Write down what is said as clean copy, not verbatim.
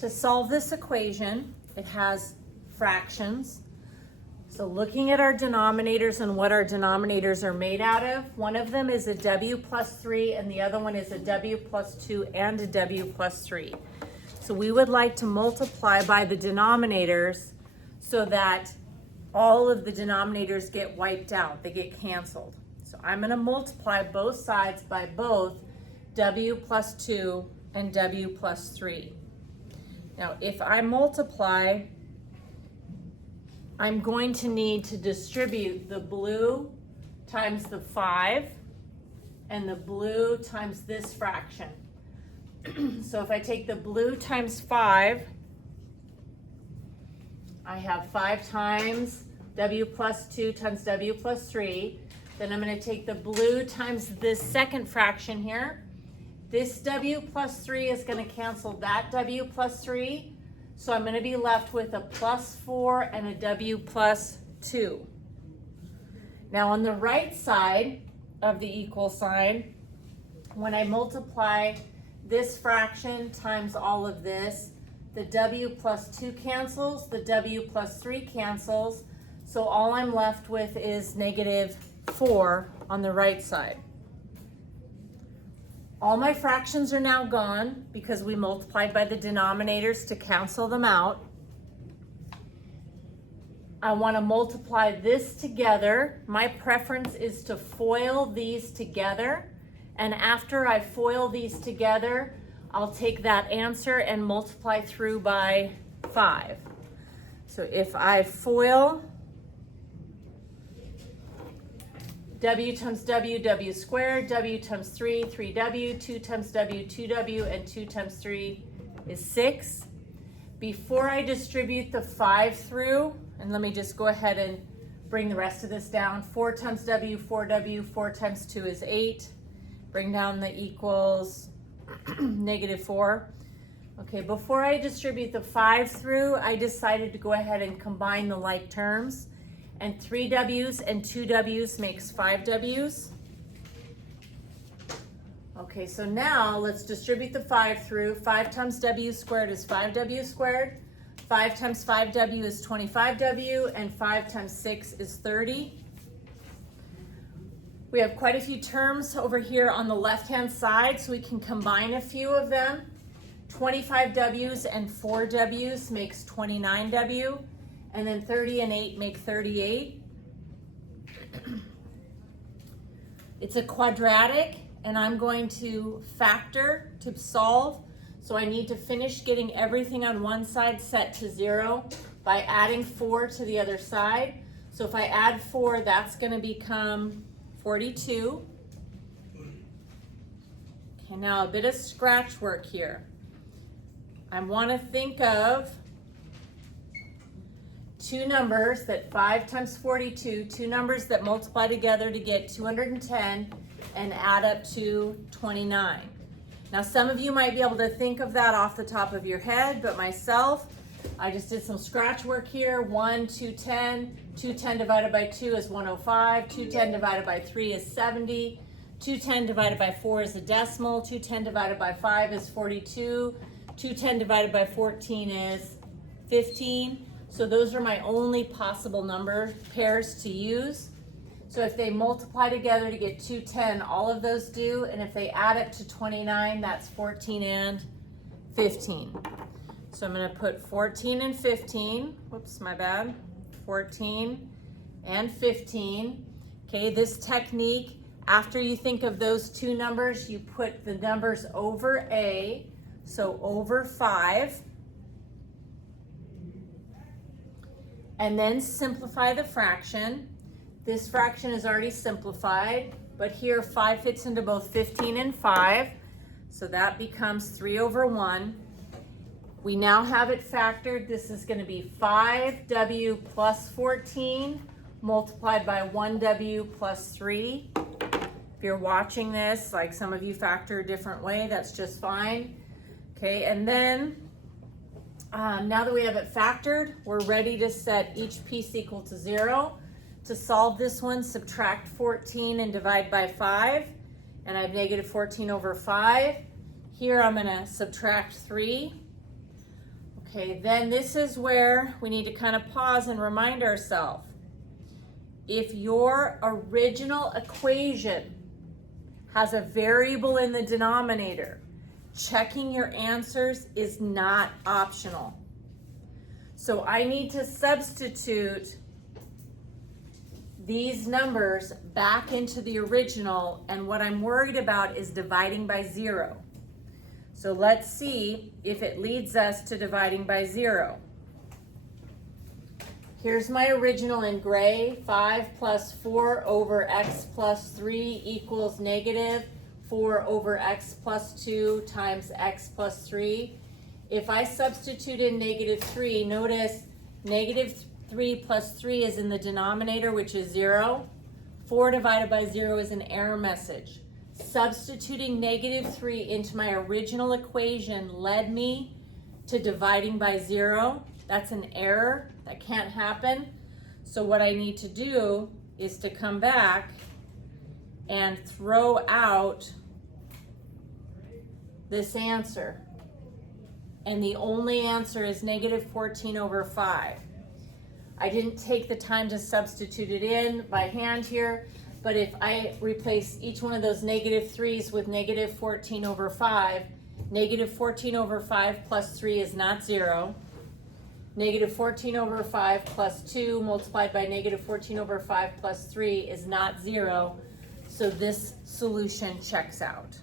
To solve this equation, it has fractions. So looking at our denominators and what our denominators are made out of, one of them is a w plus 3 and the other one is a w plus 2 and a w plus 3. So we would like to multiply by the denominators so that all of the denominators get wiped out, they get canceled. So I'm going to multiply both sides by both w plus 2 and w plus 3. Now if I multiply, I'm going to need to distribute the blue times the 5 and the blue times this fraction. So if I take the blue times 5, I have 5 times w plus 2 times w plus 3. Then I'm going to take the blue times this second fraction here. This w plus 3 is going to cancel that w plus 3. So I'm going to be left with a plus 4 and a w plus 2. Now on the right side of the equal sign, when I multiply this fraction times all of this, the w plus 2 cancels, the w plus 3 cancels, so all I'm left with is negative 4 on the right side. All my fractions are now gone because we multiplied by the denominators to cancel them out. I want to multiply this together. My preference is to FOIL these together. And after I FOIL these together, I'll take that answer and multiply through by 5. So if I FOIL w times w, w squared, w times 3, 3w, 2 times w, 2w, and 2 times 3 is 6. Before I distribute the 5 through, and let me just go ahead and bring the rest of this down, 4 times w, 4w, 4 times 2 is 8. Bring down the equals negative 4. Okay, before I distribute the 5 through, I decided to go ahead and combine the like terms. And 3 w's and 2 w's makes 5 w's. Okay, so now let's distribute the 5 through. 5 times w squared is 5w squared. 5 times 5w is 25w, and 5 times 6 is 30. We have quite a few terms over here on the left-hand side, so we can combine a few of them. 25w's and 4w's makes 29w. And then 30 and 8 make 38. It's a quadratic, and I'm going to factor to solve. So I need to finish getting everything on one side set to 0 by adding 4 to the other side. So if I add 4, that's going to become 42. Okay, now a bit of scratch work here. I want to think of two numbers that 5 times 42, two numbers that multiply together to get 210 and add up to 29. Now some of you might be able to think of that off the top of your head, but myself, I just did some scratch work here. 1, 210, 210 divided by 2 is 105, 210 divided by 3 is 70, 210 divided by 4 is a decimal, 210 divided by 5 is 42, 210 divided by 14 is 15. So those are my only possible number pairs to use. So if they multiply together to get 210, all of those do. And if they add up to 29, that's 14 and 15. So I'm going to put 14 and 15. Whoops, my bad. 14 and 15. Okay, this technique, after you think of those two numbers, you put the numbers over A, so over 5. And then simplify the fraction. This fraction is already simplified, but here 5 fits into both 15 and 5, so that becomes 3 over 1. We now have it factored. This is going to be 5w plus 14 multiplied by 1w plus 3. If you're watching this, like some of you factor a different way, that's just fine. Okay, and then now that we have it factored, we're ready to set each piece equal to 0. To solve this one, subtract 14 and divide by 5. And I have negative 14 over 5. Here I'm going to subtract 3. Okay, then this is where we need to kind of pause and remind ourselves. If your original equation has a variable in the denominator, checking your answers is not optional. So I need to substitute these numbers back into the original, and what I'm worried about is dividing by 0. So let's see if it leads us to dividing by 0. Here's my original in gray. 5 plus 4 over x plus 3 equals negative 4 over x plus 2 times x plus 3. If I substitute in negative 3, notice negative 3 plus 3 is in the denominator, which is 0. 4 divided by 0 is an error message. Substituting negative 3 into my original equation led me to dividing by 0. That's an error. That can't happen. So what I need to do is to come back and throw out this answer. And the only answer is negative 14 over 5. I didn't take the time to substitute it in by hand here, but if I replace each one of those negative 3's with negative 14 over 5, negative 14 over 5 plus 3 is not 0. Negative 14 over 5 plus 2 multiplied by negative 14 over 5 plus 3 is not 0. So this solution checks out.